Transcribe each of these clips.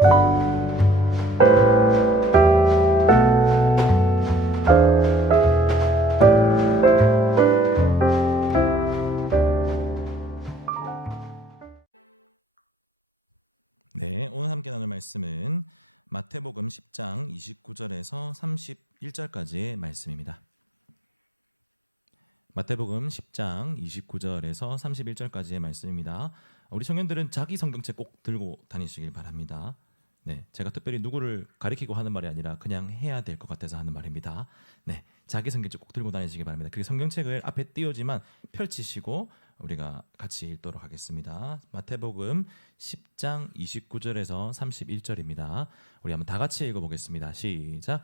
네, 오늘 함께 나눌 말씀은 마태복음 10장 29절에서 31절까지의 말씀입니다. 마태복음 10장 29절에서 31절까지의 말씀입니다. 우리 청년들은 자기 성경책 꼭 들고 다니시길 바랍니다. 네, 제가 특별히 누구를 가리키고 하는 말이 아니라 그냥 해야 될 것 같아서 하는 말입니다. 네, 자기 성경책 꼭 들고 다니시기 바랍니다. 그 성경책을 앞에 띄우지만 펼치시고 우리가 같이 읽도록 하겠습니다. 마태복음 10장 29절에서 31절입니다. 우리 한번 다 같이 읽어보겠습니다. 시작.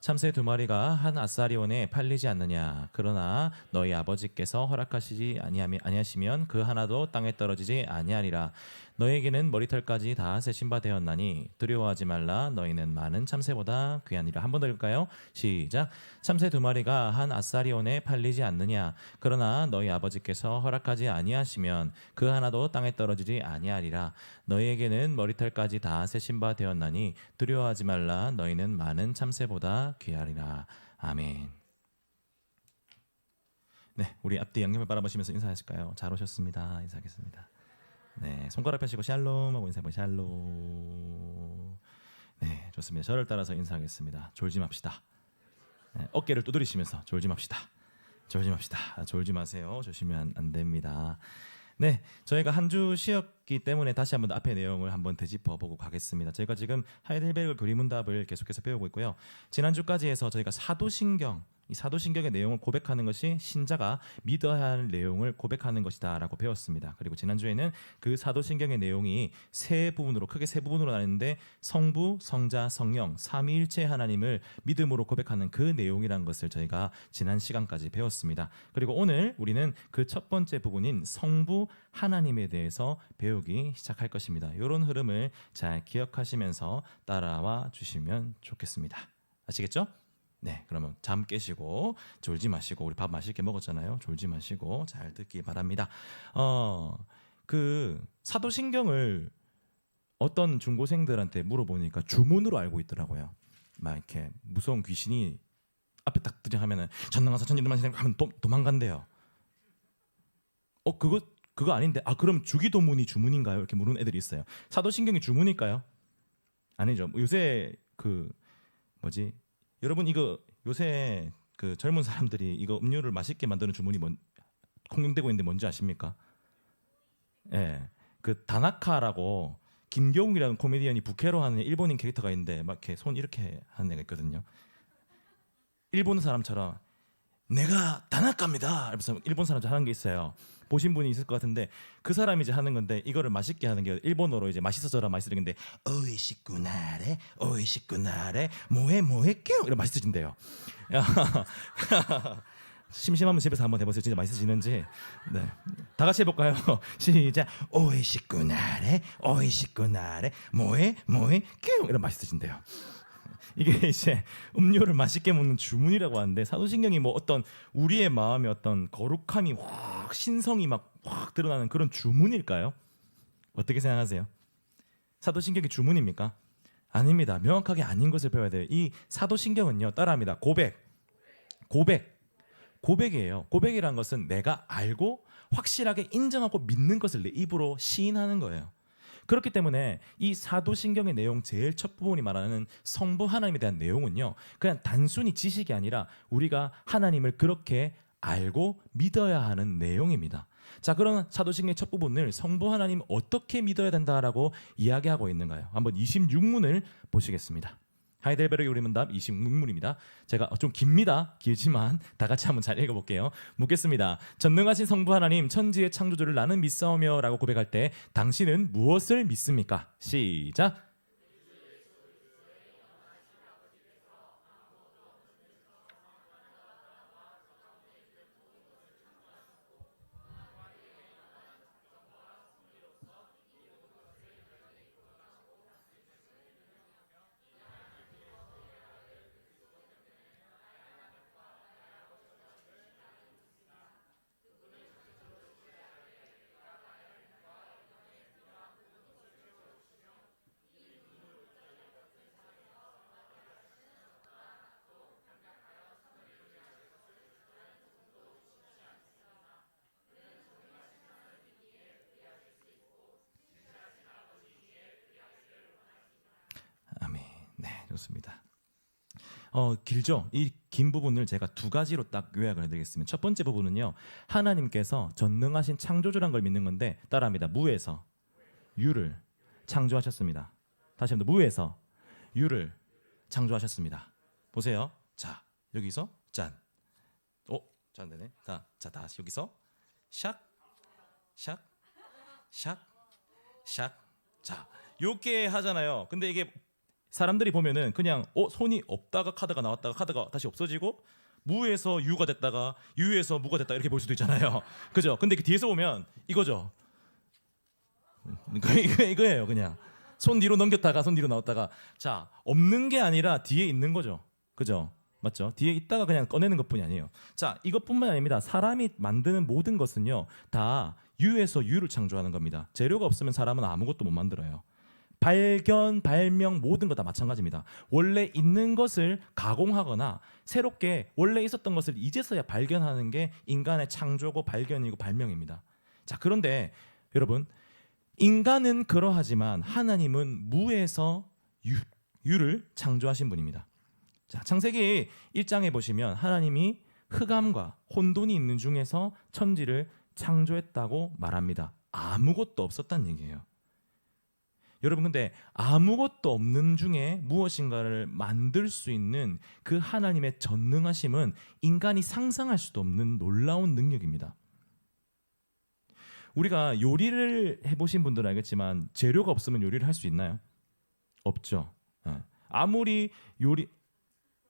참새 두 마리가 한 아사리온에 팔리지 않느냐. 그러나 너희 아버지께서 허락하시지 아니하시면 그 하나도 땅에 떨어지지 아니하리라. 너에게는 머리털까지 다 세신 바 되었나니 두려워하지 말라. 너희는 많은 참새보다 귀하니라. 한 번 더 읽을까요? 시작. 참새 두 마리가 한 아사리온에 팔리지 않느냐. 그러나 너희 아버지께서 허락하지 아니하시면 그 하나도 땅에 떨어지지 아니하리라. 너희에게는 머리털까지 다 세신 바 되었나니 두려워하지 말라. 너희는 많은 참새보다 귀하리라. 아멘. 네, 우리 앞뒤 양념을 바라보시면서 인사하실까요? 잘 오셨습니다. 인사하겠습니다. 네, 손가락 펴시고 샬롬 하고 인사해보세요. 샬롬. 네, 좋습니다. 저를 따라서 인사하겠습니다. 졸지 맙시다. 네, 어깨를 두드리시면서 졸지 맙시다. 졸지 맙시다. 졸지 마세요. 조심하면 안 됩니다. 네, 저희가 한 주 쉬었기 때문에 다시 한번 앞의 내용을 한번 되짚어보고 가겠습니다. 저희가 지금 하이델베르그 그리문답을 계속해서 배우고 있고요. 지난주까지 해서 저희가 사도신경, 이 사도신경의 내용을 고백하는 것이 신자가 믿어야 할 내용을 고백하는 것이다 라고 배웠습니다. 그리고 지난주에는 그 사도신경의 내용이 크게 세 부분으로 나뉘는데 성부, 성자, 성령, 삼위일체 하나님을 믿음으로 고백하는 그 내용이라는 것을 저희가 지난 시간까지 배웠습니다. 그리고 오늘 우리는 그 첫 번째 부분인 성부 하나님에 대해서 배우기 시작할 것입니다. 이런 흐름을 잘 기억하시면서 따라와 주시면 좋겠습니다. 아시겠죠? 네, 그러면 잠 깨시고 졸지 마시고, 우리 밥 맛있게 먹었잖아요. 졸지 마시고 잘 듣기 바랍니다. 그 사도신경을 어떤 중고생들한테 물어보니까 주문으로 알고 있더라고요. 막 이렇게 무서운 귀신이 앞에 딱 등장하면은 전능하사 천지만 생각하면 도망간대요. 그거 아닌데, 그럼 주기도문이 주문인가요? 이렇게 물은 애들이 있어요. 사도신경이 주문일까요? 아니죠. 요새 여러분 이거 요새 그 젊은 사람들이 이거 음료를 맛있게 만드는 주문이 공용되고 있는데 뭔지 아십니까? 예, 그 다나카라고 김경욱이라는 코미디언이 부캐로 하는 일본인 캐릭터가 있는데 막 이렇게 손 이렇게 하는 애가 있거든요. 일본 사람처럼 내가 다나카입니다. 이러면서 일본 사람처럼 하는 게 있어요. 보신 분이 있을 것 같은데 그 사람이 이제 하는 건데, 이거를 맛있게 하는 게 일본어로 이제 맛있어져라 맛있어진 건데 오이시쿠나레 오이시쿠나레 모에 깨요 이런 맛있어진대요. 심심하면 집에서 한번 해보세요. 진짜 맛있어지는지. 네, 다 같이 해볼까요? 시작. 오이시쿠나레 오이시쿠나레 모에 깨요 이런 맛있어진대요. 이게 이제 음료를 맛있게 먹는 주문이라고 하는데, 사도신경이 뭐 어떤 우리의 마음의 어떤 거룩함이 확, 신성이 막 확 드러나는 그런 주문일까요? 어떻게 생각하세요? 사도신경이 주문입니까? 아닙니다. 명확하게 아닌 것을 배워야 돼요. 이 사도신경은요, 따라합니다. 고백이에요. 고백이란 것은 내가 알고 확실하게 인정하고 믿는 것을 내 입으로 시인하는 거예요. 그렇기 때문에 이 사도신경의 내용 제일 첫 부분이 말하는 성부 하나님에 대한 내용은요, 그냥 단순히 지식이 아니라 우리가 하나님을 그렇게 알고 믿어야 하는 내용입니다. 자, 그럼 사도신경의 첫 부분을 성부 하나님 어떻게 믿어야 된다라고 이야기하고 있는가요? 한번 26문을 보시겠습니다. 하이델베르그 그리문답 26문입니다. 제가 좀 깁니다. 길지만 다 같이 한번 잘 읽어볼게요. 묻겠습니다. 전능하신 성부 하나님, 천지의 창조주를 나는 믿사오며 라고 고백할 때 당신은 무엇을 믿습니까? 시작. 좋습니다. 길죠. 이 긴 부분을 제가 두 가지로 딱 요약을 해드리겠습니다. 첫 번째 부분은요, 하나님께서 전능하신 창조주란 걸 믿는 건데, 따라합니다. 무에서 유를 창조하셨습니다. 다시 한번, 무에서 유를 창조하셨습니다. 보세요. 자, 여기서 짠. 짠 되네. 자, 다시 여기서 샥, 샥, 샥, 샥. 자, 요렇게 하잖아요. 근데 이게 사람들이 보면은 그냥 손이 없다가 카드가 나왔다가 카드가 다시 없어지고, 무에서 유가 됐다가 유에서 무가 됐다 이렇게 볼 수도 있잖아요. 그죠? 근데 뒤에서 보면 이거죠. 이거예요. 그냥 손 뒤로 넘겼다가 손 뒤로 나왔다가. 자, 없는 게 아니라 뒤에 있는 거죠. 그죠? 맞죠? 뒤에 있다가 그냥 꺼내는 것뿐이 아니에요. 자, 이것뿐만 아닙니다. 사람이 만드는 모든 것은요, 다 유에서 유를 창조하는 겁니다. 재료가 없으면 사람은 아무것도 못 만들어요. 발견, 발명 모든 거 다 마찬가지입니다. 원래 있는 것을 가공하거나 새롭게 원래 있었던 것을 이제서야 발견하는 게 인간의 창조고 발견이고 발명입니다. 자, 그런데 여러분, 인간은 그러하지만 하나님은 무에서 유를 창조하신 분입니다. 자, 창세기 1장에 보시면 하나님이 흑암과 혼돈이 있는 중에서 천지를 창조했다고 말합니다. 아무것도 없었다는 얘기예요. 여러분, 근데 아무것도 없는 중에 무엇인가를 만들 수 있는 그 하나님의 전능하심은 인간이 상상할 수도 없는 놀라운 능력입니다. 우리가 요리를 해보신 분들은 알겠지만 재료가 없으면 요리를 할 수 있나요? 없죠. 아무리 요리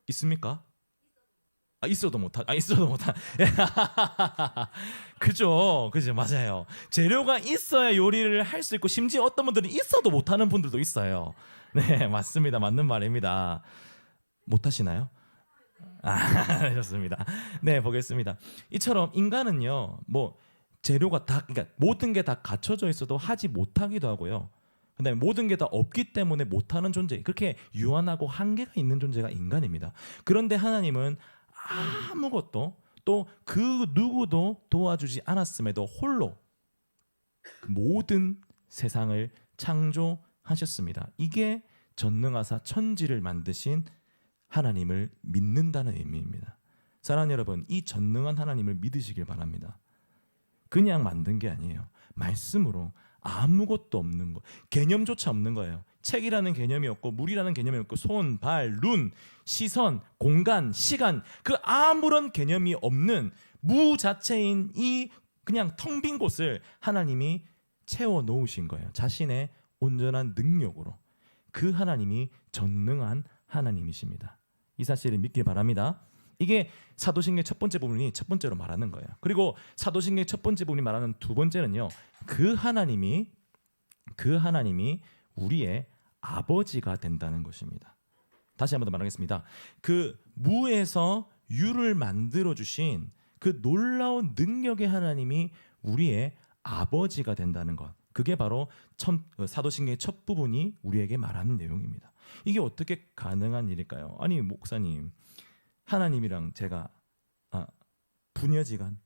있습니까? 있어도 못하. 그죠, 맞아요. 재료가 있어야 요리를 할 수 있고, 심지어 어떤 분들은 있어도 못하는 분들도 있어요. 네, 맞습니다. 맞는 말입니다. 못하시나요? 좋습니다. 네, 보겠습니다. 이처럼 인간은요, 재료가 그러니까 모든 게 다 갖춰져 있어도 하지 못하기도 하고요. 그다음에 모든 게 다 없기 때문에 못하는 존재, 그렇게 유한하고 한계가 있는 존재가 인간입니다. 그런데 하나님은 아무것도, 또 그 누구도 도와주지 않았음에도 홀로 모든 세상을 창조하셨습니다. 이게 전능하사 천지를 만드신 하나님을 믿는다는 의미입니다. 사랑하는 여러분, 이 전능한 하나님을 믿으시길 바랍니다. 그냥 만든 게 아니에요. 말씀으로 아무것도 없는 거, 개념조차 없는 거예요. 책이라는 개념이 없고, 물이라는 개념이 없고, 손, 발, 눈, 시선, 공간, 시간, 그 아무런 개념이 없는 무 자체인 이 그냥 텅 빈 곳을 하나님이 채워 놓으신 거예요. 자신의 온전한 능력으로. 그 하나님이 전능한 하나님이십니다. 이 사실을 믿길 바랍니다. 이게 사도신경 첫 번째 부분이 첫 번째로 말하는 거예요. 그리고 사도신경 첫 번째 부분이 말하는 두 번째는요, 그 하나님이 우리의 아버지가 된다는 것입니다. 다시 한번 더 말하겠습니다. 그 무에서 유를 만들어 주신 그 놀라운 능력의 하나님이 우리의 아버지가 된다는 것. 그게 바로 사도신경의 첫 부분이 우리에게 말하는 내용입니다. 이게 어떻게 가능한 일일까요? 아니, 목사님, 하나님이랑 제가 부녀지간,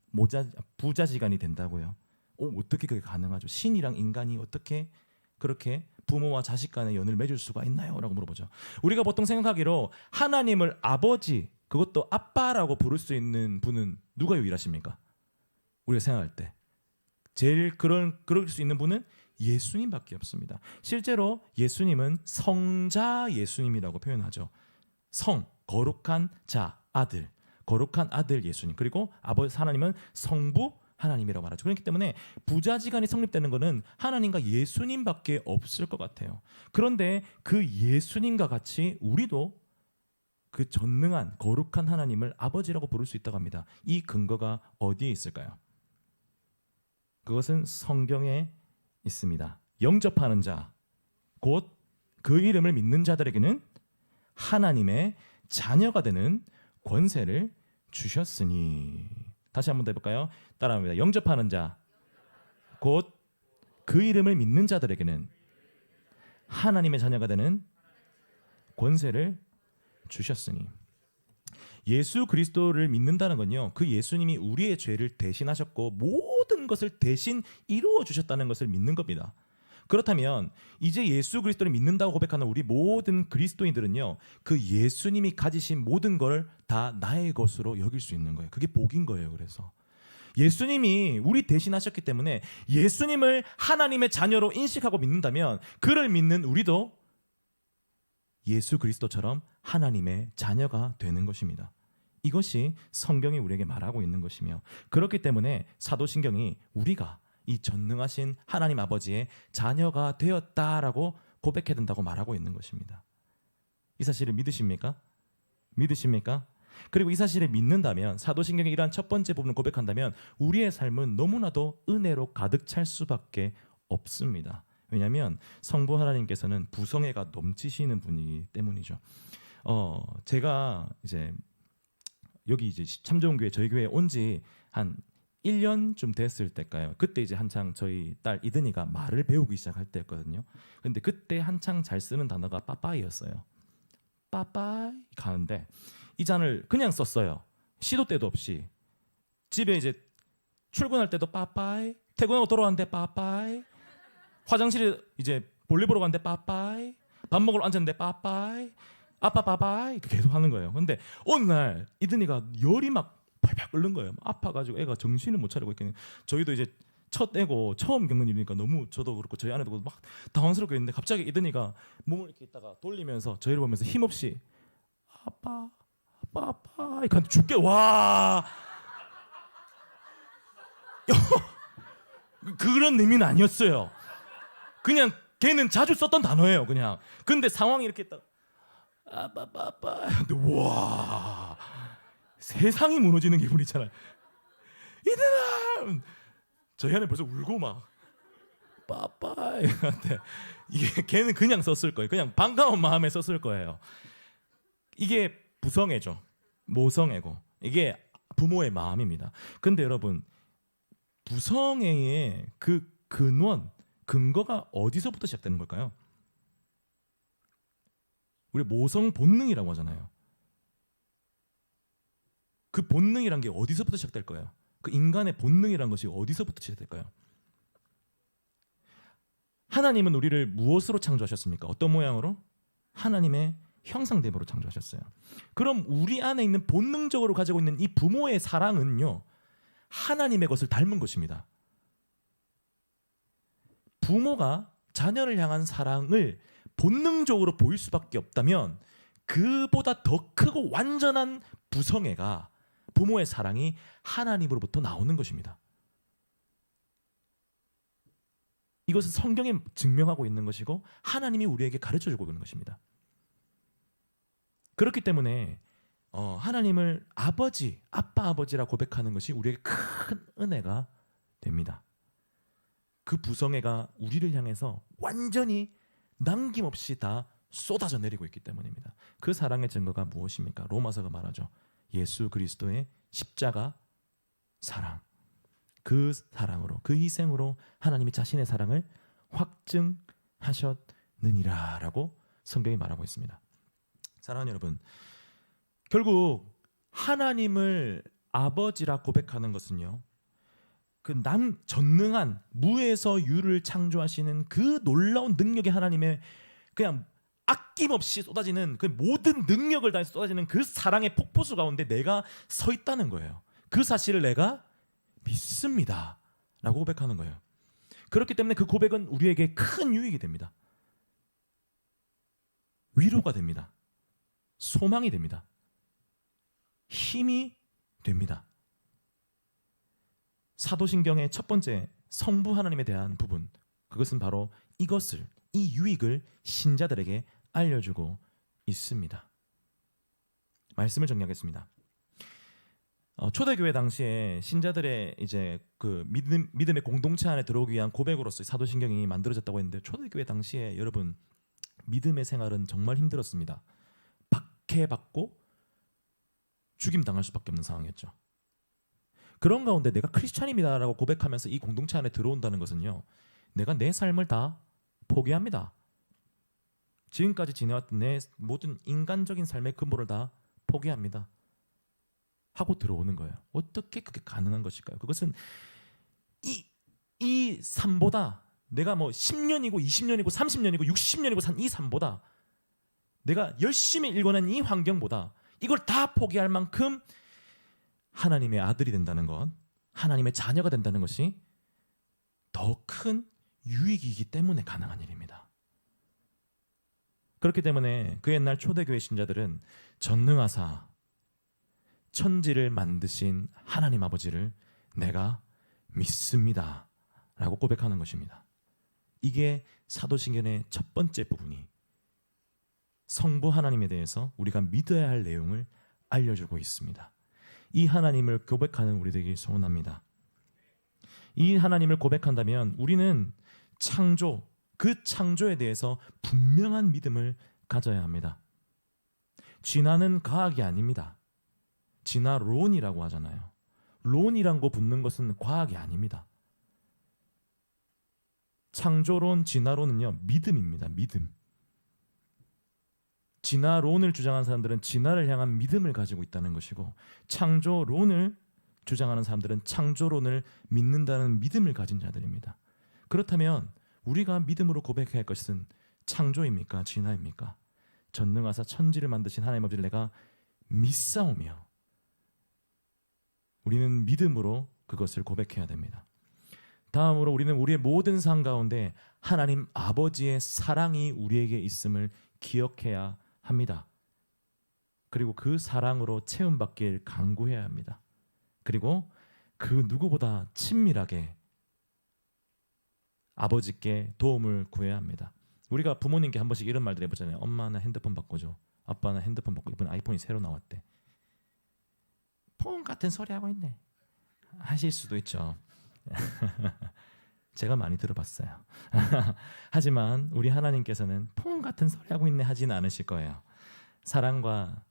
부자지간이 된다고요? 어떻게 그게 가능하죠? 신이랑 인간이 어떻게 그렇게 부모와 자식 간의 연을 맺을 수가 있나요? 라고 물어보죠. 우리가 보통 생각하기로 하나님을 아버지, 그것도 아빠라고 부를 수 있는 분은 누가 유일하십니까? 우리가 생각할 때 제일 그럴 수 있는 분은 예수님밖에 없습니다. 실제로 예수님은 성자 예수님이라고 표현하죠. 성, 거룩한 자, 아들, 거룩한 아들 예수님, 그리고 아버지 하나님은 성부 하나님이라고 말하죠. 그렇기 때문에 부자지간이 성립되는 것은 하나님과 예수님밖에 없을 것 같아요. 그런데 그 예수님과 같이 우리도 그 전능한 거룩한 하나님을 아버지라고 부를 수 있다고 합니다. 이 근거가 어디에 있을까요? 그것은 성경에 있습니다. 영접하는 자, 곧 그 이름을 믿는 자들에게는 하나님의 자녀가 되는 권세를 주셨으니. 다시 한번 더 해볼까요? 따라합니다. 영접하는 자, 곧 그 이름을 믿는 자들에게는 하나님의 자녀가 되는 권세를 주셨으니. 예수 그리스도를 믿는다는 건요, 그 예수님이 우리의 죄를 대신하셨고 모든 것을 대신 이루어 주셨다는 것을 믿는 겁니다. 그렇다면 이제 예수 그리스도를 믿는다고 고백하는 우리 모든 그리스도인들은요, 그 예수님이 가지신 모든 걸 다 나의 것으로 여길 수 있는 거예요. 그게 복인 거예요. 그래서 예수님이 우리 대신하셨기 때문에 예수님을 하나님의 자녀로 인식하고 믿는다면 그를 믿는 우리도 예수 그리스도처럼 하나님의 자녀가 되는 것입니다. 이것이 성경이 우리에게 말하고 있는 것이며, 그렇기 때문에 사도신경이 우리가 이 전능하신 하나님 아버지의 자녀가 되었다라고 고백해야 된다고 말하고 있는 것입니다. 이 사실을 믿으십니까? 믿으십니까? 그리고 이 사실을 믿는다면, 사도신경의 이러한 첫 번째 부분을 고백한다면 우리의 삶은 너무나도 은혜로 가득 찰 수밖에 없습니다. 왜냐하면 성부 하나님께서는 부성애가 넘치시는 분이기 때문이죠. 제가 이제 여기 이제 참좋은교회 저희 교회에 온 지 한 1년쯤 됐을 때까요. 그때 이제 한창 저희 딸 이든이가 말을 배우기 시작할 때였거든요. 근데 그때 한창 잘 쓰는 단어가 빠빠이였어요. 빠빠이 가는데 이 잔을 그냥 썼어요. 시도 때도 없이. 집에 이제 출근할 때도 빠빠이, 퇴근하고 돌아왔는데 빠빠이, 화장실에 이제 볼일 보러 갔는데 빠빠이, 밥 먹으러 앉았는데 빠빠이, 아빠 빠빠이 계속 하는 거예요. 근데 어느 날 이든이가 열이 막 팔팔 끓는 거예요. 아파가지고 애가 정신을 못 차리고 있겠네. 저희도 이제 첫 애고 처음 겪는 일이니까 너무 저도 그렇고 저희 아내도 막 당황스럽게 했는데 갑자기 이든이가 몸을 이렇게 있다가 돌리면서 저희를 보면서 힘없이 아빠 아빠 아빠 이렇게 죽게 와 그런 의미는 아니었어요. 그냥 걔는 자주 썼던 단어예요. 그냥. 근데 상황이 이렇게 있다. 아빠 아빠 근데 와 세상이 무너지는 기분이잖아요. 이들아 저희 아내 벌써 울고 막 빠빠이한테 이게 걔는 그냥 썼을 거예요. 그냥 반가운 마음에 썼을 거예요. 이게 부성애죠. 모성애고 이게 부모의 마음입니다. 근데 여러분 부성애의 그 근거가 어디서부터 시작되는 걸까요? 우리 모성 본능이라고 하잖아요. 그 본능이란 게 어디서부터 시작될까요? 그 인간의 본능이란 것이 어디서부터 시작될까요? 하나님은 우리를 무엇으로 창조하셨습니까? 어떤 모양으로? 하나님의 형상대로 창조하셨어요. 그럼 우리 안에 있는 본능적으로 가지고 있는 이 부모의 사랑은요, 하나님의 것을 닮은 것입니다. 부모가 자녀를 향한 사랑을 본능적으로 보일 수밖에 없다면 그보다 더 크고 완전한 부성애가 부모의 사랑이 하나님으로부터 나오는 것입니다. 이것은 성경에 증명하고 있는 것이고 하나님이 우리에게 가르쳐주고 있는 것입니다. 그렇기 때문에 하나님을 아버지, 아빠 아버지라 고백하는 것이 우리에게 큰 은혜가 됩니다. 그 부성애가 우리를 향해서 완전히 남김없이 다 쏟아져 내리고 있기 때문입니다. 그 사랑의 증거가 무엇입니까? 로마서가 말하죠. 예수 그리스도의 십자가 사랑. 그 사랑으로, 그 희생으로 하나님이 자신의 사랑을 확증하셨느니라라고 성경이 말하고 있습니다. 사랑하는 여러분, 결국 하나님을 아버지라 고백하는 것은요, 그 전능한 무에서 유를 창조하시는 그 놀라운 능력의 하나님의 그냥 아낌없이 쏟아지는 그 모든 능력을 다해서 쏟아지는 그 사랑의 폭포수 가운데 내가 서 있다는 거예요. 그 사실을 내가 믿습니다 라고 고백하는 거예요. 그렇기 때문에 그 고백은 우리에게 큰 유익이 됩니다. 위로가 됩니다. 소망이 됩니다. 힘이 됩니다. 사도신경의 첫 번째 성부 하나님에 대한 부분, 그것은 바로 이것을, 이 유익을 신자들에게 알려주고 있습니다. 말씀을 정리하겠습니다. 초대교회 당시에 신자들의 이제 그 믿음의 공동체 안에 들어오기 위한 고백으로서 사도신경이 만들어졌다고 했는데, 초대교회 당시에 여러분 믿음의 생활은 정말 힘들었습니다. 박해받고 죽임 당할 수밖에 없는 상황이었죠. 그런 가운데 내가 크리스찬입니다라고 고백하면서 이 공동체 안에 들어온다는 것은요, 내가 내 삶을 다 포기합니다. 지금까지 지내왔던 내 모든 인간적인 삶의 근본을 다 포기합니다 하고 들어오는 거예요. 어떻게 그게 가능한 것일까요? 그것은 이 삶보다 내가 뭐 10년이고 20년이고 30년이고 60년이고 산 이 삶보다 내가 열심히 일궈낸 이 환경보다 이걸 다 포기할 만큼 하나님의 아들이 된다는 것, 하나님의 자녀가 된다는 것이 더 큰 유익이기 때문에 가능한 일입니다. 그렇기 때문에 그 옛날 초대교회 신자들은 전능하사 천지를 만드신 하나님 아버지를 내가 믿습니다 라고 고백하는 것입니다. 이게 사도신경의 첫 번째 부분이 성부 하나님에 대해서 우리가 믿어야 할 내용을 알려주고 있습니다. 이 하나님을 고백하는 우리 되기 소원합니다. 이 하나님을 고백한다면 우리는 창조, 그 창조에 대해서 분명한 믿음을 가져야 합니다. 진화는 과학이 아닙니다. 진화론이라고 하잖아요. 론이란 거 붙는 것은 과학이 아닙니다. 창조론, 진화론은요 믿음입니다. 믿음. 진화론을 주장하는 사람들은 진화를 향한 믿음을 가지고 있다는 것이고, 창조론을 주장하는 사람들은 창조론을 믿는다는 믿음을 가진 자들입니다. 그렇다면 우리가 믿음으로 고백해야 할 것은 창조입니까? 진화입니까? 전능하사 천지를 만드신 하나님 아버지를 내가 믿사오며, 우리는 믿음으로 그것을 고백해야 됩니다. 다음으로 우리는 우리의 모든 삶 가운데 하나님 아버지의 사랑이 우리에게 있음을 기억해야 합니다. 그리고 그 사랑으로 채움받길 간구해야 합니다. 그리고 그 누구보다 친밀하게 아버지께 도움을 구해야 합니다. 우리가 부모님께 한 번씩 이런 말들 해보잖아요. 엄마 나 핸드폰 바꿔줘. 아빠 나 핸드폰 바꿔. 이번 아이폰이 새로 나왔대. 폰 같은 소리 하고 있네 하실 수도 있죠. 제가 많이 들어봤어요. 하지만 우리 하나님께서는 폰 같은 소리 하고 있네 하지는 않으실 거예요. 사랑과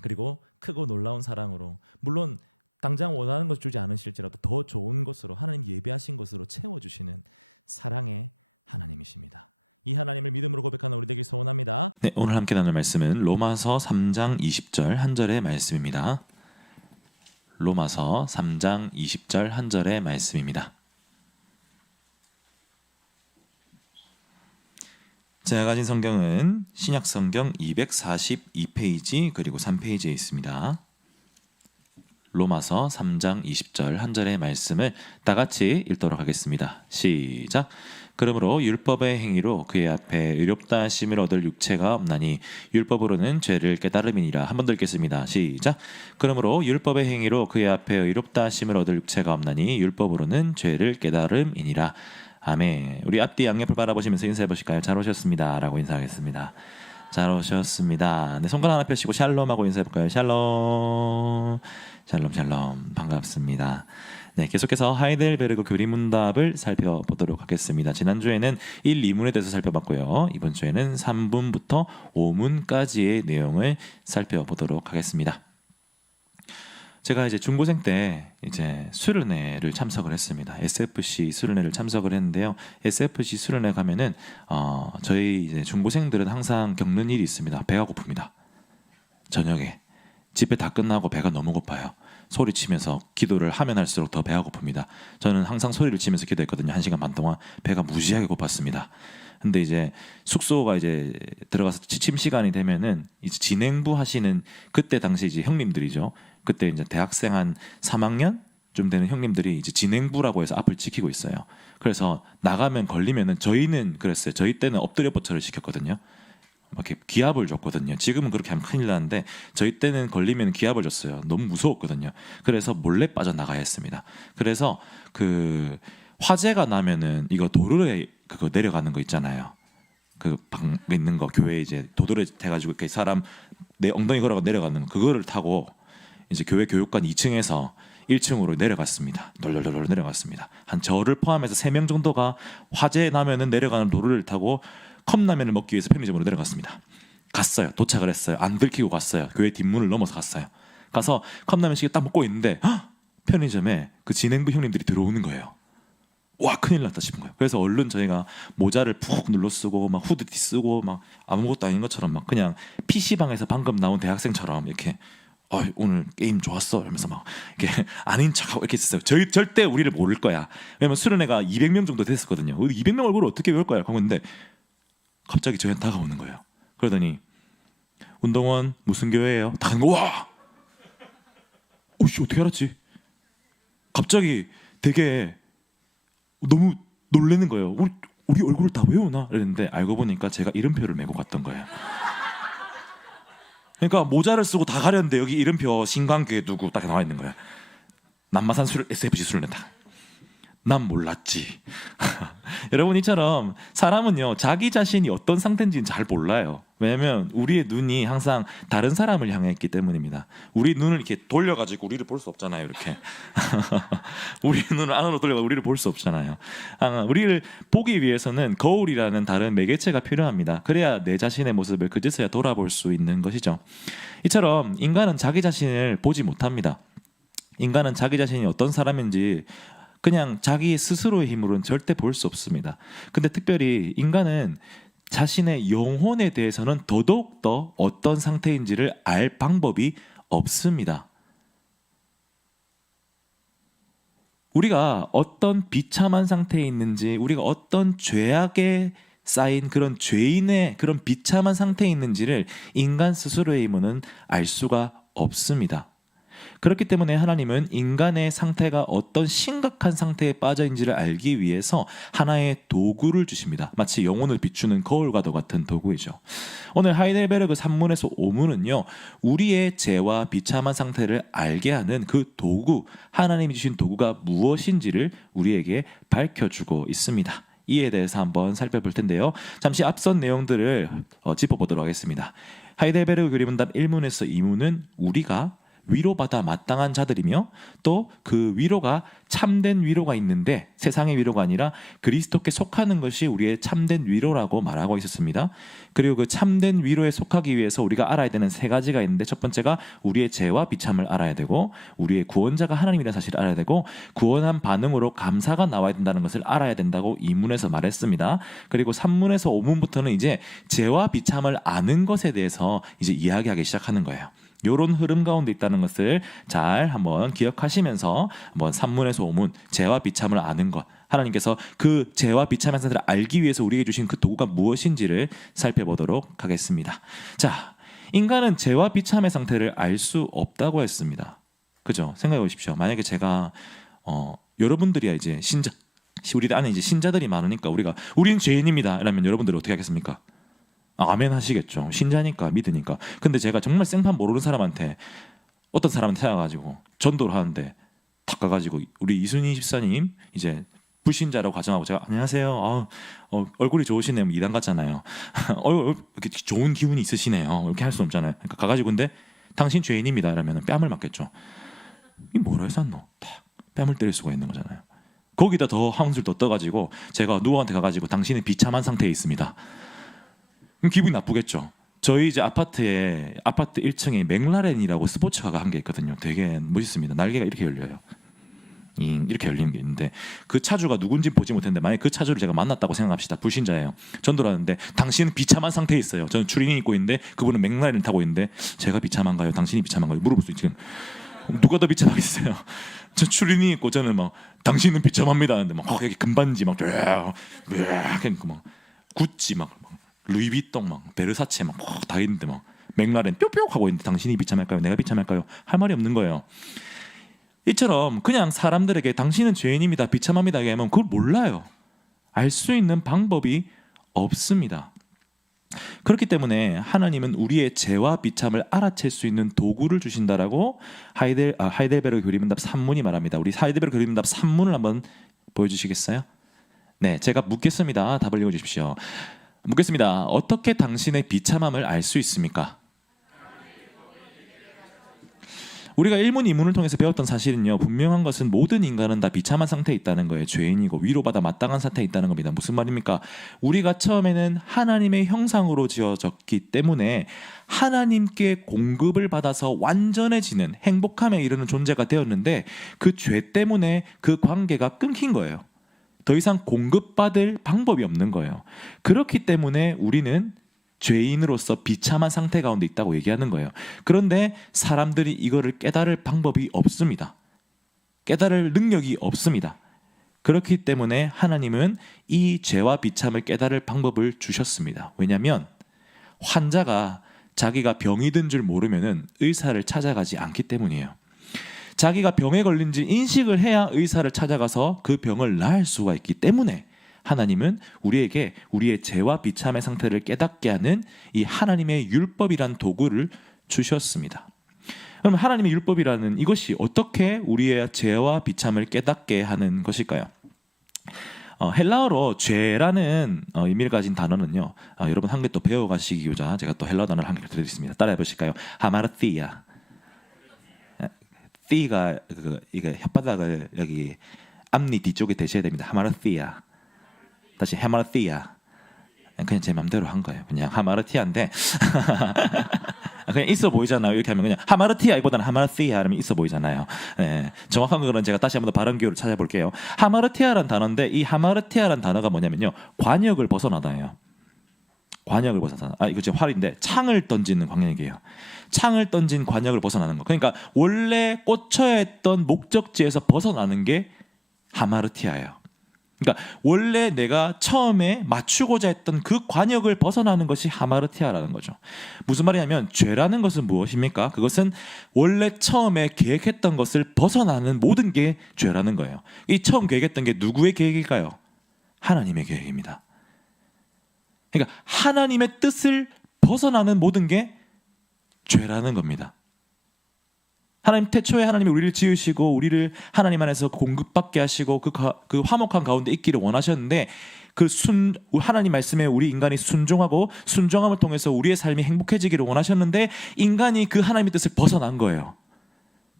그리고 크고 놀라운 사랑으로, 물론 당장 원하는 것 주지 않으실지라도 더 좋은 것으로 하나님 예비하신 것으로 채워주시는 사랑의 하나님이십니다. 이 하나님을 믿음으로 고백하는 우리 되길 소원합니다. 네, 오늘 함께 나눌 말씀은 로마서 3장 20절 한 절의 말씀입니다. 로마서 3장 20절 한 절의 말씀입니다. 제가 가진 성경은 신약 성경 242페이지 그리고 3페이지에 있습니다. 로마서 3장 20절 한 절의 말씀을 다 같이 읽도록 하겠습니다. 시작. 그러므로 율법의 행위로 그의 앞에 의롭다 하심을 얻을 육체가 없나니 율법으로는 죄를 깨달음이니라. 한 번 더 읽겠습니다. 시작. 그러므로 율법의 행위로 그의 앞에 의롭다 하심을 얻을 육체가 없나니 율법으로는 죄를 깨달음이니라. 아멘. 우리 앞뒤 양옆을 바라보시면서 인사해 보실까요? 잘 오셨습니다 라고 인사하겠습니다. 잘 오셨습니다. 네, 손가락 하나 펴시고 샬롬 하고 인사해 볼까요? 샬롬. 샬롬 샬롬. 반갑습니다. 네, 계속해서 하이델베르그 교리 문답을 살펴보도록 하겠습니다. 지난주에는 1, 2문에 대해서 살펴봤고요. 이번 주에는 3문부터 5문까지의 내용을 살펴보도록 하겠습니다. 제가 이제 중고생 때 이제 수련회를 참석을 했습니다. SFC 수련회를 참석을 했는데요. SFC 수련회 가면은 저희 이제 중고생들은 항상 겪는 일이 있습니다. 배가 고픕니다. 저녁에 집회 다 끝나고 배가 너무 고파요. 소리치면서 기도를 하면 할수록 더 배가 고픕니다. 저는 항상 소리를 치면서 기도했거든요. 1시간 반 동안 배가 무지하게 고팠습니다. 근데 이제 숙소가 이제 들어가서 취침 시간이 되면은 이제 진행부 하시는 그때 당시 이제 형님들이죠. 그때 이제 대학생 한 3학년 좀 되는 형님들이 이제 진행부라고 해서 앞을 지키고 있어요. 그래서 나가면 걸리면은 저희는 그랬어요. 저희 때는 엎드려 뻗쳐를 시켰거든요. 이렇게 기합을 줬거든요. 지금은 그렇게 하면 큰일 나는데 저희 때는 걸리면 기합을 줬어요. 너무 무서웠거든요. 그래서 몰래 빠져나가야 했습니다. 그래서 그 화재가 나면은 이거 도로에 그거 내려가는 거 있잖아요. 그 방 있는 거 교회 이제 도로에 돼가지고 이렇게 사람 내 엉덩이 걸어가 내려가는 거, 그거를 타고 이제 교회 교육관 2층에서 1층으로 내려갔습니다. 널널널 내려갔습니다. 한 저를 포함해서 3명 정도가 화재 나면은 내려가는 도로를 타고 컵라면을 먹기 위해서 편의점으로 내려갔습니다. 갔어요. 도착을 했어요. 안 들키고 갔어요. 교회 뒷문을 넘어서 갔어요. 가서 컵라면씩 딱 먹고 있는데 편의점에 그 진행부 형님들이 들어오는 거예요. 와, 큰일 났다 싶은 거예요. 그래서 얼른 저희가 모자를 푹 눌러 쓰고 막 후드티 쓰고 막 아무것도 아닌 것처럼 막 그냥 PC방에서 방금 나온 대학생처럼 이렇게 오늘 게임 좋았어 이러면서 막 이렇게 아닌 척하고 이렇게 있었어요. 절대 우리를 모를 거야. 왜냐면 수련회가 200명 정도 됐었거든요. 200명 얼굴을 어떻게 외울 거야 하고 있는데 갑자기 저희한테 다가오는 거예요. 그러더니 운동원 무슨 교회예요? 다 하는 거 와. 오씨 어떻게 알았지? 갑자기 되게 너무 놀라는 거예요. 우리 얼굴을 다 외우나? 이랬는데 알고 보니까 제가 이름표를 메고 갔던 거예요. 그러니까 모자를 쓰고 다 가렸는데 여기 이름표 신광교회 누구 딱 나와 있는 거야. 남마산 SFC 수련회다. 난 몰랐지. 여러분 이처럼 사람은요 자기 자신이 어떤 상태인지는 잘 몰라요. 왜냐하면 우리의 눈이 항상 다른 사람을 향해 있기 때문입니다. 우리 눈을 이렇게 돌려가지고 우리를 볼 수 없잖아요. 이렇게 우리 눈을 안으로 돌려가 우리를 볼 수 없잖아요. 우리를 보기 위해서는 거울이라는 다른 매개체가 필요합니다. 그래야 내 자신의 모습을 그제서야 돌아볼 수 있는 것이죠. 이처럼 인간은 자기 자신을 보지 못합니다. 인간은 자기 자신이 어떤 사람인지 그냥 자기 스스로의 힘으로는 절대 볼 수 없습니다. 근데 특별히 인간은 자신의 영혼에 대해서는 더더욱더 어떤 상태인지를 알 방법이 없습니다. 우리가 어떤 비참한 상태에 있는지, 우리가 어떤 죄악에 쌓인 그런 죄인의 그런 비참한 상태에 있는지를 인간 스스로의 힘으로는 알 수가 없습니다. 그렇기 때문에 하나님은 인간의 상태가 어떤 심각한 상태에 빠져 있는지를 알기 위해서 하나의 도구를 주십니다. 마치 영혼을 비추는 거울과도 같은 도구이죠. 오늘 하이델베르그 산문에서 오문은요, 우리의 죄와 비참한 상태를 알게 하는 그 도구, 하나님이 주신 도구가 무엇인지를 우리에게 밝혀주고 있습니다. 이에 대해서 한번 살펴볼 텐데요. 잠시 앞선 내용들을 짚어보도록 하겠습니다. 하이델베르그 교리문답 1문에서 2문은 우리가 위로받아 마땅한 자들이며 또 그 위로가 참된 위로가 있는데 세상의 위로가 아니라 그리스도께 속하는 것이 우리의 참된 위로라고 말하고 있었습니다. 그리고 그 참된 위로에 속하기 위해서 우리가 알아야 되는 세 가지가 있는데 첫 번째가 우리의 죄와 비참을 알아야 되고 우리의 구원자가 하나님이라는 사실을 알아야 되고 구원한 반응으로 감사가 나와야 된다는 것을 알아야 된다고 2문에서 말했습니다. 그리고 3문에서 5문부터는 이제 죄와 비참을 아는 것에 대해서 이제 이야기하기 시작하는 거예요. 이런 흐름 가운데 있다는 것을 잘 한번 기억하시면서 한번 3문에서 5문 죄와 비참을 아는 것, 하나님께서 그 죄와 비참한 상태를 알기 위해서 우리에게 주신 그 도구가 무엇인지를 살펴보도록 하겠습니다. 자, 인간은 죄와 비참의 상태를 알 수 없다고 했습니다. 그죠? 생각해 보십시오. 만약에 제가 여러분들이야 이제 신자, 우리 안에 이제 신자들이 많으니까 우리는 죄인입니다. 이러면 여러분들이 어떻게 하겠습니까? 아멘 하시겠죠. 신자니까 믿으니까. 근데 제가 정말 생판 모르는 사람한테 어떤 사람한테 찾아가지고 전도를 하는데 탁 가가지고 우리 이순희 집사님 이제 불신자라고 가정하고 제가 안녕하세요. 얼굴이 좋으시네요. 이단 같잖아요. 이렇게 좋은 기운이 있으시네요. 이렇게 할 수 없잖아요. 그러니까 가가지고 근데 당신 죄인입니다. 이러면 뺨을 맞겠죠. 이 뭐라 해서 너? 탁 뺨을 때릴 수가 있는 거잖아요. 거기다 더 한술 더 떠가지고 제가 누구한테 가가지고 당신은 비참한 상태에 있습니다. 기분이 나쁘겠죠. 저희 이제 아파트 1층에 맥라렌이라고 스포츠카가 한 개 있거든요. 되게 멋있습니다. 날개가 이렇게 열려요. 이렇게 열리는 게 있는데 그 차주가 누군지 보지 못했는데 만약 그 차주를 제가 만났다고 생각합시다. 불신자예요. 전도를 하는데 당신은 비참한 상태에 있어요. 저는 추리닝 입고 있는데 그분은 맥라렌을 타고 있는데 제가 비참한가요? 당신이 비참한가요? 물어볼 수 있지. 누가 더 비참하겠어요? 저 추리닝 입고 저는 막 당신은 비참합니다 하는데 막 여기 금반지 막 구찌 막 루이비통 막 베르사체 막 다 있는데 막 맥라렌 뿅뿅 하고 있는데 당신이 비참할까요? 내가 비참할까요? 할 말이 없는 거예요. 이처럼 그냥 사람들에게 당신은 죄인입니다. 비참합니다. 하면 그걸 몰라요. 알 수 있는 방법이 없습니다. 그렇기 때문에 하나님은 우리의 죄와 비참을 알아챌 수 있는 도구를 주신다라고 하이델베르그 교리문답 3문이 말합니다. 우리 하이델베르그 교리문답 3문을 한번 보여주시겠어요? 네, 제가 묻겠습니다. 답을 읽어주십시오. 묻겠습니다. 어떻게 당신의 비참함을 알 수 있습니까? 우리가 1문, 2문을 통해서 배웠던 사실은요, 분명한 것은 모든 인간은 다 비참한 상태에 있다는 거예요. 죄인이고 위로받아 마땅한 상태에 있다는 겁니다. 무슨 말입니까? 우리가 처음에는 하나님의 형상으로 지어졌기 때문에 하나님께 공급을 받아서 완전해지는 행복함에 이르는 존재가 되었는데 그 죄 때문에 그 관계가 끊긴 거예요. 더 이상 공급받을 방법이 없는 거예요. 그렇기 때문에 우리는 죄인으로서 비참한 상태 가운데 있다고 얘기하는 거예요. 그런데 사람들이 이거를 깨달을 방법이 없습니다. 깨달을 능력이 없습니다. 그렇기 때문에 하나님은 이 죄와 비참을 깨달을 방법을 주셨습니다. 왜냐하면 환자가 자기가 병이 든 줄 모르면은 의사를 찾아가지 않기 때문이에요. 자기가 병에 걸린지 인식을 해야 의사를 찾아가서 그 병을 나을 수가 있기 때문에 하나님은 우리에게 우리의 죄와 비참의 상태를 깨닫게 하는 이 하나님의 율법이란 도구를 주셨습니다. 그럼 하나님의 율법이라는 이것이 어떻게 우리의 죄와 비참을 깨닫게 하는 것일까요? 헬라어로 죄라는 의미를 가진 단어는요. 여러분 한 개 또 배워가시기 위해서 제가 또 헬라어 단어를 한 개를 드리겠습니다. 따라해 보실까요? 하마르티아. 티가 이게 혓바닥을 여기 앞니 뒤쪽에 대셔야 됩니다. 하마르티아. 다시 하마르티아. 그냥 제 맘대로 한 거예요. 그냥 하마르티아인데 그냥 있어 보이잖아요. 이렇게 하면 그냥 하마르티아보다는 하마르티아 하면 있어 보이잖아요. 네, 정확한 거는 제가 다시 한번 더 발음 기호를 찾아볼게요. 하마르티아라는 단어인데 이 하마르티아라는 단어가 뭐냐면요. 관역을 벗어나다예요. 관역을 벗어나. 이거 제 활인데 창을 던지는 관역이에요. 창을 던진 관역을 벗어나는 거. 그러니까 원래 꽂혀야 했던 목적지에서 벗어나는 게 하마르티아예요. 그러니까 원래 내가 처음에 맞추고자 했던 그 관역을 벗어나는 것이 하마르티아라는 거죠. 무슨 말이냐면 죄라는 것은 무엇입니까? 그것은 원래 처음에 계획했던 것을 벗어나는 모든 게 죄라는 거예요. 이 처음 계획했던 게 누구의 계획일까요? 하나님의 계획입니다. 그러니까 하나님의 뜻을 벗어나는 모든 게 죄라는 겁니다. 하나님 태초에 하나님이 우리를 지으시고 우리를 하나님 안에서 공급받게 하시고 그 화목한 가운데 있기를 원하셨는데 하나님 말씀에 우리 인간이 순종하고 순종함을 통해서 우리의 삶이 행복해지기를 원하셨는데 인간이 그 하나님의 뜻을 벗어난 거예요.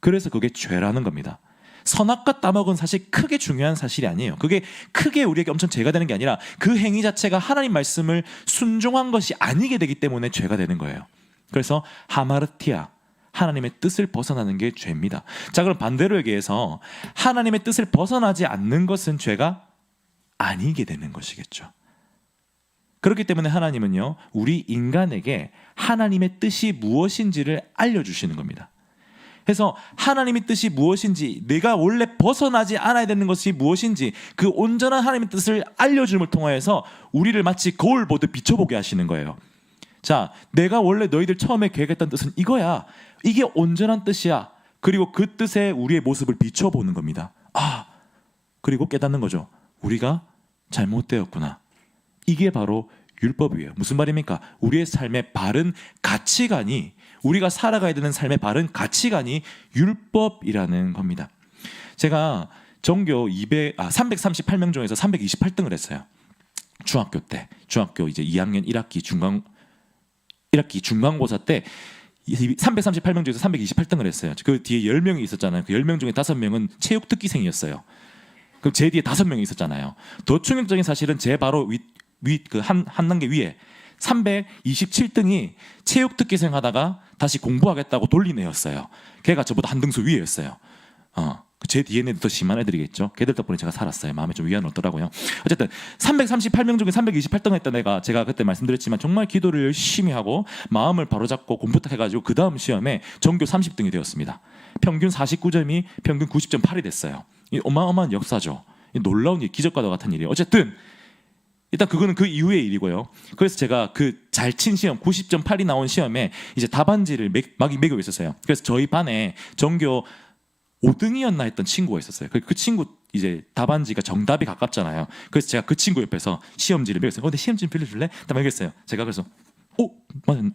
그래서 그게 죄라는 겁니다. 선악과 따먹은 사실 크게 중요한 사실이 아니에요. 그게 크게 우리에게 엄청 죄가 되는 게 아니라 그 행위 자체가 하나님 말씀을 순종한 것이 아니게 되기 때문에 죄가 되는 거예요. 그래서 하마르티아, 하나님의 뜻을 벗어나는 게 죄입니다. 자, 그럼 반대로 얘기해서 하나님의 뜻을 벗어나지 않는 것은 죄가 아니게 되는 것이겠죠. 그렇기 때문에 하나님은요, 우리 인간에게 하나님의 뜻이 무엇인지를 알려주시는 겁니다. 그래서 하나님의 뜻이 무엇인지, 내가 원래 벗어나지 않아야 되는 것이 무엇인지 그 온전한 하나님의 뜻을 알려줌을 통하여서 우리를 마치 거울 보듯 비춰보게 하시는 거예요. 자, 내가 원래 너희들 처음에 계획했던 뜻은 이거야. 이게 온전한 뜻이야. 그리고 그 뜻에 우리의 모습을 비춰보는 겁니다. 그리고 깨닫는 거죠. 우리가 잘못되었구나. 이게 바로 율법이에요. 무슨 말입니까? 우리의 삶의 바른 가치관이, 우리가 살아가야 되는 삶의 바른 가치관이 율법이라는 겁니다. 제가 전교 338명 중에서 328등을 했어요. 중학교 때. 중학교 이제 2학년 1학기 중간고사 때 338명 중에서 328등을 했어요. 그 뒤에 10명이 있었잖아요. 그 10명 중에 5명은 체육 특기생이었어요. 그럼 제 뒤에 5명이 있었잖아요. 더 충격적인 사실은 제 바로 한 단계 위에 327등이 체육 특기생 하다가 다시 공부하겠다고 돌린 애였어요. 걔가 저보다 한 등수 위에였어요. 제 DNA도 더 심한 애들이겠죠. 걔들 덕분에 제가 살았어요. 마음에 좀 위안이 없더라고요. 어쨌든 338명 중에 328등 했던 애가, 제가 그때 말씀드렸지만 정말 기도를 열심히 하고 마음을 바로잡고 공부딱 해가지고 그 다음 시험에 전교 30등이 되었습니다. 평균 49점이 평균 90.8이 됐어요. 이 어마어마한 역사죠. 이 놀라운 일, 기적과도 같은 일이에요. 어쨌든 일단 그거는 그 이후의 일이고요. 그래서 제가 그 잘 친 시험 90.8이 나온 시험에 이제 답안지를 매기고 있었어요. 그래서 저희 반에 전교 5등이었나 했던 친구가 있었어요. 그 친구 이제 답안지가 정답이 가깝잖아요. 그래서 제가 그 친구 옆에서 시험지를 매겼어요. 근데 시험지 빌려줄래? 딱 매겼어요. 제가 그래서 맞았나?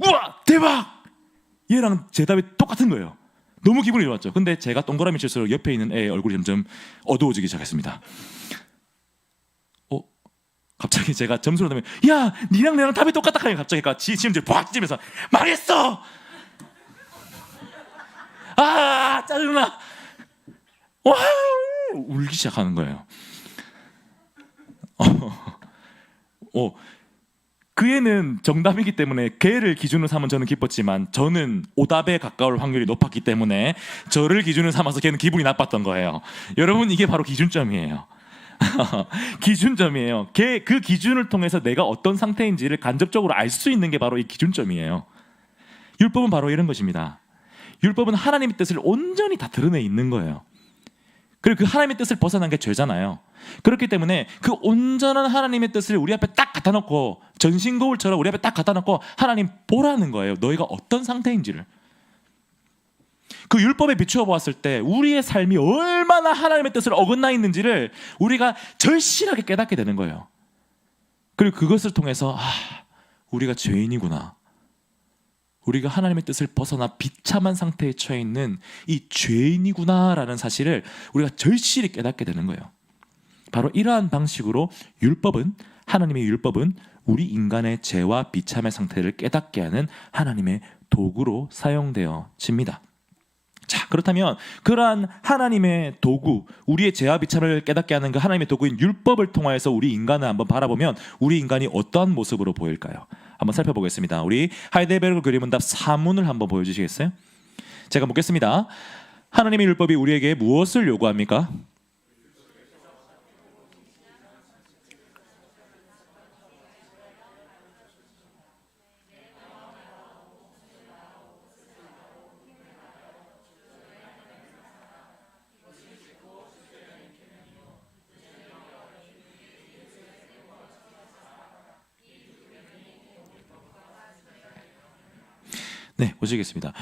우와 대박! 얘랑 제 답이 똑같은 거예요. 너무 기분이 좋았죠. 근데 제가 동그라미 칠수록 옆에 있는 애의 얼굴이 점점 어두워지기 시작했습니다. 갑자기 제가 점수를 넣으면 야, 니랑 내랑 답이 똑같다 하니까 갑자기 시험지를 팍 찢으면서 망했어! 짜증나! 울기 시작하는 거예요. 그 애는 정답이기 때문에 걔를 기준으로 삼은 저는 기뻤지만 저는 오답에 가까울 확률이 높았기 때문에 저를 기준으로 삼아서 걔는 기분이 나빴던 거예요. 여러분, 이게 바로 기준점이에요. 기준점이에요. 그 기준을 통해서 내가 어떤 상태인지를 간접적으로 알 수 있는 게 바로 이 기준점이에요. 율법은 바로 이런 것입니다. 율법은 하나님의 뜻을 온전히 다 드러내 있는 거예요. 그리고 그 하나님의 뜻을 벗어난 게 죄잖아요. 그렇기 때문에 그 온전한 하나님의 뜻을 우리 앞에 딱 갖다 놓고 전신 거울처럼 우리 앞에 딱 갖다 놓고 하나님 보라는 거예요. 너희가 어떤 상태인지를. 그 율법에 비추어 보았을 때 우리의 삶이 얼마나 하나님의 뜻을 어긋나 있는지를 우리가 절실하게 깨닫게 되는 거예요. 그리고 그것을 통해서 우리가 죄인이구나. 우리가 하나님의 뜻을 벗어나 비참한 상태에 처해 있는 이 죄인이구나라는 사실을 우리가 절실히 깨닫게 되는 거예요. 바로 이러한 방식으로 하나님의 율법은 우리 인간의 죄와 비참의 상태를 깨닫게 하는 하나님의 도구로 사용되어집니다. 자, 그렇다면 그러한 하나님의 도구, 우리의 죄와 비참을 깨닫게 하는 그 하나님의 도구인 율법을 통하여서 우리 인간을 한번 바라보면 우리 인간이 어떠한 모습으로 보일까요? 한번 살펴보겠습니다. 우리 하이델베르그 그림문답 4문을 한번 보여주시겠어요? 제가 묻겠습니다. 하나님의 율법이 우리에게 무엇을 요구합니까? 네, 보시겠습니다.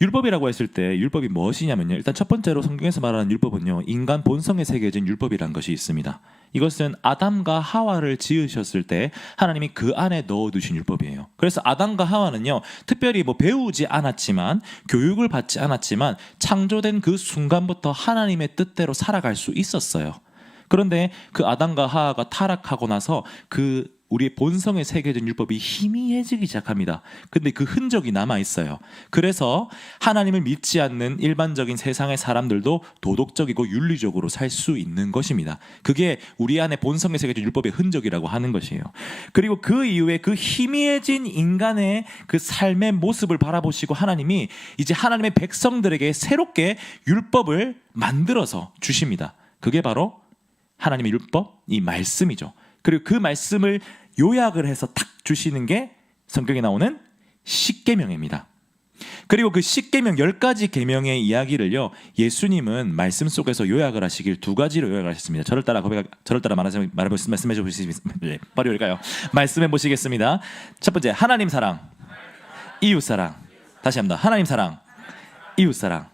율법이라고 했을 때 율법이 무엇이냐면요. 일단 첫 번째로 성경에서 말하는 율법은요. 인간 본성에 새겨진 율법이라는 것이 있습니다. 이것은 아담과 하와를 지으셨을 때 하나님이 그 안에 넣어두신 율법이에요. 그래서 아담과 하와는요. 특별히 배우지 않았지만 교육을 받지 않았지만 창조된 그 순간부터 하나님의 뜻대로 살아갈 수 있었어요. 그런데 그 아담과 하와가 타락하고 나서 우리의 본성에 새겨진 율법이 희미해지기 시작합니다. 근데 그 흔적이 남아있어요. 그래서 하나님을 믿지 않는 일반적인 세상의 사람들도 도덕적이고 윤리적으로 살 수 있는 것입니다. 그게 우리 안에 본성에 새겨진 율법의 흔적이라고 하는 것이에요. 그리고 그 이후에 그 희미해진 인간의 그 삶의 모습을 바라보시고 하나님이 이제 하나님의 백성들에게 새롭게 율법을 만들어서 주십니다. 그게 바로 하나님의 율법, 이 말씀이죠. 그리고 그 말씀을 요약을 해서 탁 주시는 게 성경에 나오는 십계명입니다. 그리고 그 십계명 10가지 계명의 이야기를요. 예수님은 말씀 속에서 요약을 하시길 2가지로 요약을 하셨습니다. 저를 따라 말씀해 주시겠습니다. 바로 여기까요. 말씀해 보시겠습니다. 첫 번째, 하나님 사랑, 이웃 사랑. 다시 합니다. 하나님 사랑, 이웃 사랑.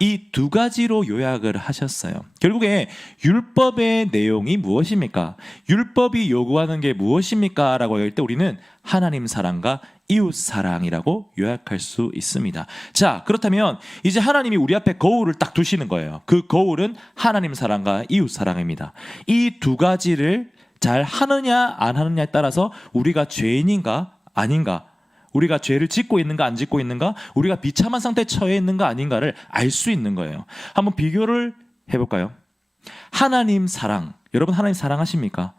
이 2가지로 요약을 하셨어요. 결국에 율법의 내용이 무엇입니까? 율법이 요구하는 게 무엇입니까? 라고 할 때 우리는 하나님 사랑과 이웃 사랑이라고 요약할 수 있습니다. 자, 그렇다면 이제 하나님이 우리 앞에 거울을 딱 두시는 거예요. 그 거울은 하나님 사랑과 이웃 사랑입니다. 이 2가지를 잘 하느냐 안 하느냐에 따라서 우리가 죄인인가 아닌가, 우리가 죄를 짓고 있는가 안 짓고 있는가, 우리가 비참한 상태에 처해 있는가 아닌가를 알 수 있는 거예요. 한번 비교를 해볼까요? 하나님 사랑, 여러분 하나님 사랑하십니까?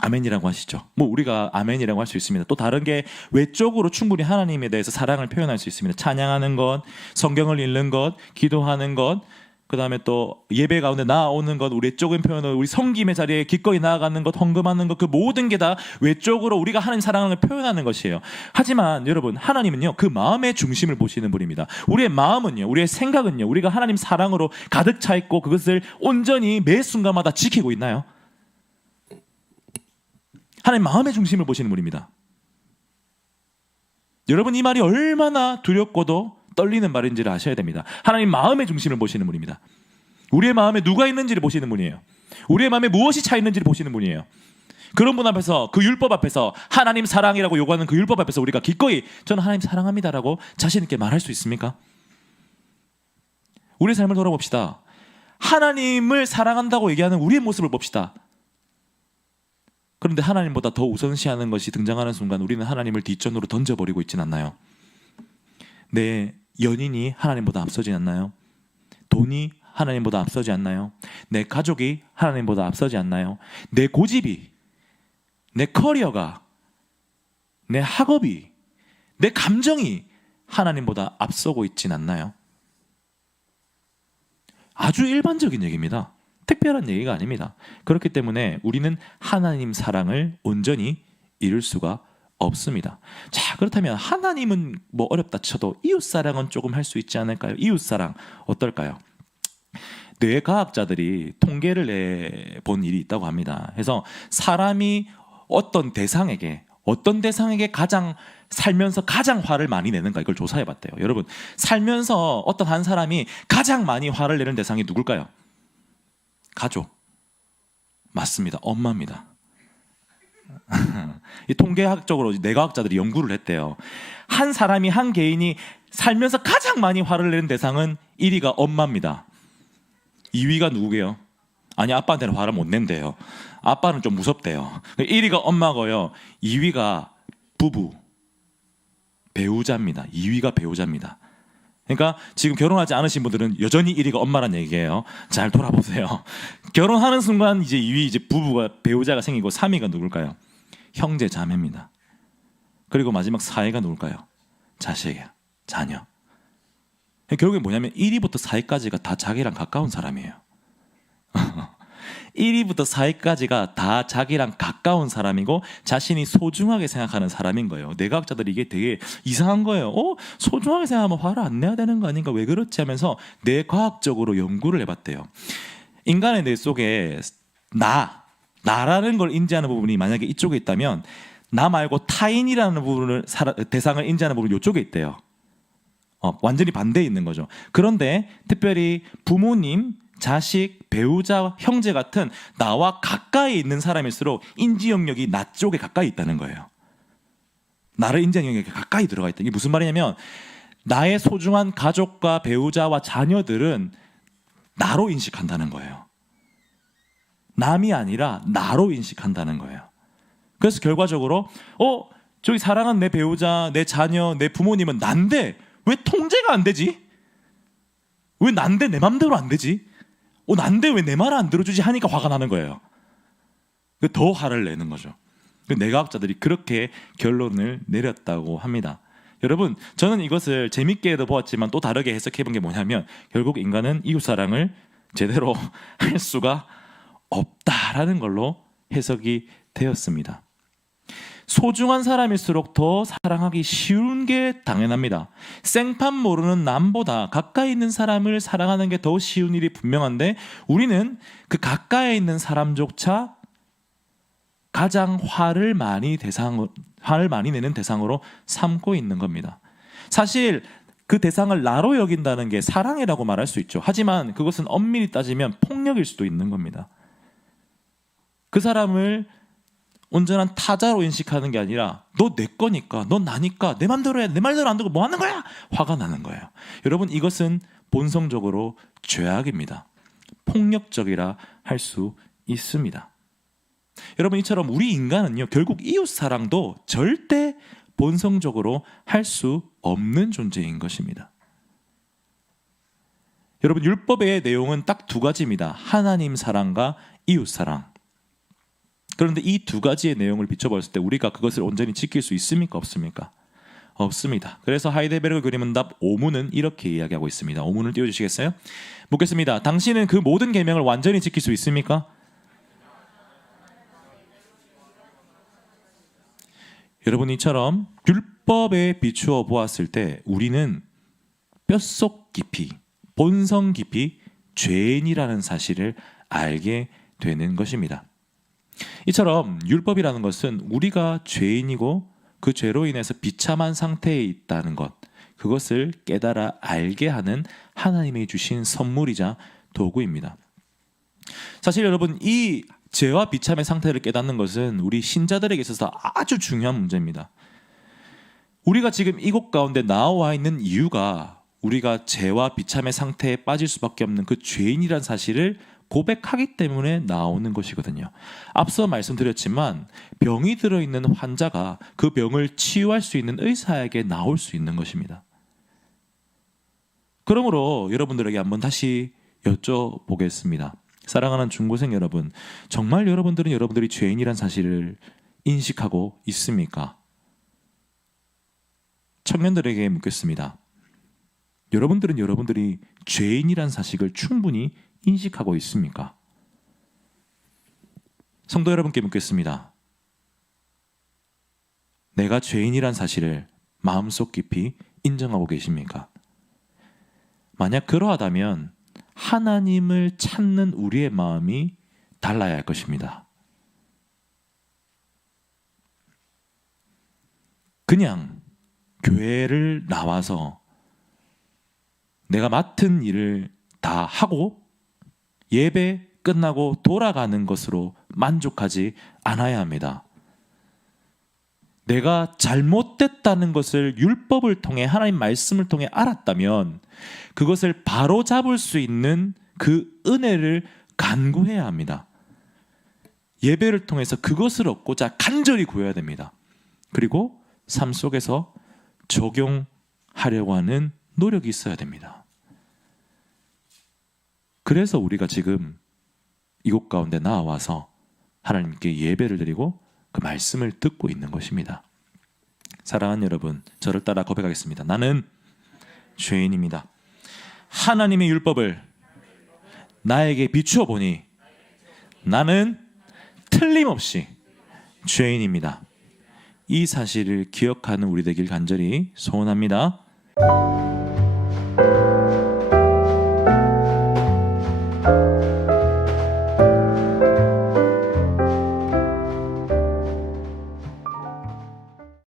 아멘이라고 하시죠. 우리가 아멘이라고 할 수 있습니다. 또 다른 게 외적으로 충분히 하나님에 대해서 사랑을 표현할 수 있습니다. 찬양하는 것, 성경을 읽는 것, 기도하는 것, 그 다음에 또 예배 가운데 나아오는 것, 우리 외적인 표현으로 우리 섬김의 자리에 기꺼이 나아가는 것, 헌금하는 것, 그 모든 게 다 외적으로 우리가 하나님 사랑을 표현하는 것이에요. 하지만 여러분, 하나님은요 그 마음의 중심을 보시는 분입니다. 우리의 마음은요, 우리의 생각은요, 우리가 하나님 사랑으로 가득 차 있고 그것을 온전히 매 순간마다 지키고 있나요? 하나님 마음의 중심을 보시는 분입니다. 여러분, 이 말이 얼마나 두렵고도 떨리는 말인지를 아셔야 됩니다. 하나님 마음의 중심을 보시는 분입니다. 우리의 마음에 누가 있는지를 보시는 분이에요. 우리의 마음에 무엇이 차 있는지를 보시는 분이에요. 그런 분 앞에서, 그 율법 앞에서, 하나님 사랑이라고 요구하는 그 율법 앞에서 우리가 기꺼이 저는 하나님 사랑합니다라고 자신 있게 말할 수 있습니까? 우리의 삶을 돌아봅시다. 하나님을 사랑한다고 얘기하는 우리의 모습을 봅시다. 그런데 하나님보다 더 우선시하는 것이 등장하는 순간 우리는 하나님을 뒷전으로 던져버리고 있진 않나요? 내 연인이 하나님보다 앞서지 않나요? 돈이 하나님보다 앞서지 않나요? 내 가족이 하나님보다 앞서지 않나요? 내 고집이, 내 커리어가, 내 학업이, 내 감정이 하나님보다 앞서고 있진 않나요? 아주 일반적인 얘기입니다. 특별한 얘기가 아닙니다. 그렇기 때문에 우리는 하나님 사랑을 온전히 이룰 수가 없습니다. 자, 그렇다면 하나님은 뭐 어렵다 쳐도 이웃 사랑은 조금 할 수 있지 않을까요? 이웃 사랑 어떨까요? 뇌과학자들이 통계를 내본 일이 있다고 합니다. 그래서 사람이 어떤 대상에게 가장 살면서 가장 화를 많이 내는가 이걸 조사해 봤대요. 여러분, 살면서 어떤 한 사람이 가장 많이 화를 내는 대상이 누굴까요? 가족. 맞습니다. 엄마입니다. 이 통계학적으로 뇌과학자들이 연구를 했대요. 한 사람이, 한 개인이 살면서 가장 많이 화를 내는 대상은 1위가 엄마입니다. 2위가 누구게요? 아니, 아빠한테는 화를 못 낸대요. 아빠는 좀 무섭대요. 1위가 엄마고요. 2위가 부부, 배우자입니다. 2위가 배우자입니다. 그러니까 지금 결혼하지 않으신 분들은 여전히 1위가 엄마란 얘기예요. 잘 돌아보세요. 결혼하는 순간 이제 2위 이제 부부가, 배우자가 생기고 3위가 누굴까요? 형제 자매입니다. 그리고 마지막 4위가 누굴까요? 자식이야, 자녀. 결국에 뭐냐면 1위부터 4위까지가 다 자기랑 가까운 사람이에요. 1위부터 4위까지가 다 자기랑 가까운 사람이고 자신이 소중하게 생각하는 사람인 거예요. 뇌과학자들이 이게 되게 이상한 거예요. 소중하게 생각하면 화를 안 내야 되는 거 아닌가? 왜 그렇지 하면서 뇌과학적으로 연구를 해봤대요. 인간의 뇌 속에 나라는 걸 인지하는 부분이 만약에 이쪽에 있다면 나 말고 타인이라는 부분을 대상을 인지하는 부분이 이쪽에 있대요. 완전히 반대에 있는 거죠. 그런데 특별히 부모님, 자식, 배우자, 형제 같은 나와 가까이 있는 사람일수록 인지 영역이 나 쪽에 가까이 있다는 거예요. 나를 인지하는 영역에 가까이 들어가 있다. 이게 무슨 말이냐면 나의 소중한 가족과 배우자와 자녀들은 나로 인식한다는 거예요. 남이 아니라 나로 인식한다는 거예요. 그래서 결과적으로 저기 사랑하는 내 배우자, 내 자녀, 내 부모님은 난데 왜 통제가 안 되지? 왜 난데 내 맘대로 안 되지? 난데 왜 내 말을 안 들어주지 하니까 화가 나는 거예요. 더 화를 내는 거죠. 뇌과학자들이 그렇게 결론을 내렸다고 합니다. 여러분, 저는 이것을 재밌게도 보았지만 또 다르게 해석해 본 게 뭐냐면 결국 인간은 이웃사랑을 제대로 할 수가 없다라는 걸로 해석이 되었습니다. 소중한 사람일수록 더 사랑하기 쉬운 게 당연합니다. 생판 모르는 남보다 가까이 있는 사람을 사랑하는 게 더 쉬운 일이 분명한데 우리는 그 가까이 있는 사람조차 가장 화를 많이 내는 대상으로 삼고 있는 겁니다. 사실 그 대상을 나로 여긴다는 게 사랑이라고 말할 수 있죠. 하지만 그것은 엄밀히 따지면 폭력일 수도 있는 겁니다. 그 사람을 온전한 타자로 인식하는 게 아니라 너 내 거니까, 넌 나니까 내 맘대로 해, 내 말대로 안 되고 뭐 하는 거야? 화가 나는 거예요. 여러분, 이것은 본성적으로 죄악입니다. 폭력적이라 할 수 있습니다. 여러분, 이처럼 우리 인간은요 결국 이웃사랑도 절대 본성적으로 할 수 없는 존재인 것입니다. 여러분, 율법의 내용은 딱 두 가지입니다. 하나님 사랑과 이웃사랑. 그런데 이 두 가지의 내용을 비춰봤을 때 우리가 그것을 온전히 지킬 수 있습니까? 없습니까? 없습니다. 그래서 하이데베르그 그림문답 5문은 이렇게 이야기하고 있습니다. 5문을 띄워주시겠어요? 묻겠습니다. 당신은 그 모든 계명을 완전히 지킬 수 있습니까? 여러분, 이처럼 율법에 비추어 보았을 때 우리는 뼛속 깊이, 본성 깊이 죄인이라는 사실을 알게 되는 것입니다. 이처럼 율법이라는 것은 우리가 죄인이고 그 죄로 인해서 비참한 상태에 있다는 것, 그것을 깨달아 알게 하는 하나님이 주신 선물이자 도구입니다. 사실 여러분, 이 죄와 비참의 상태를 깨닫는 것은 우리 신자들에게 있어서 아주 중요한 문제입니다. 우리가 지금 이곳 가운데 나와 있는 이유가 우리가 죄와 비참의 상태에 빠질 수밖에 없는 그 죄인이란 사실을 고백하기 때문에 나오는 것이거든요. 앞서 말씀드렸지만 병이 들어있는 환자가 그 병을 치유할 수 있는 의사에게 나올 수 있는 것입니다. 그러므로 여러분들에게 한번 다시 여쭤보겠습니다. 사랑하는 중고생 여러분, 정말 여러분들은 여러분들이 죄인이란 사실을 인식하고 있습니까? 청년들에게 묻겠습니다. 여러분들은 여러분들이 죄인이란 사실을 충분히 인식하고 있습니까? 성도 여러분께 묻겠습니다. 내가 죄인이란 사실을 마음속 깊이 인정하고 계십니까? 만약 그러하다면 하나님을 찾는 우리의 마음이 달라야 할 것입니다. 그냥 교회를 나와서 내가 맡은 일을 다 하고 예배 끝나고 돌아가는 것으로 만족하지 않아야 합니다. 내가 잘못됐다는 것을 율법을 통해 하나님 말씀을 통해 알았다면 그것을 바로 잡을 수 있는 그 은혜를 간구해야 합니다. 예배를 통해서 그것을 얻고자 간절히 구해야 됩니다. 그리고 삶 속에서 적용하려고 하는 노력이 있어야 됩니다. 그래서 우리가 지금 이곳 가운데 나와서 하나님께 예배를 드리고 그 말씀을 듣고 있는 것입니다. 사랑하는 여러분, 저를 따라 고백하겠습니다. 나는 죄인입니다. 하나님의 율법을 나에게 비추어 보니 나는 틀림없이 죄인입니다. 이 사실을 기억하는 우리 되길 간절히 소원합니다.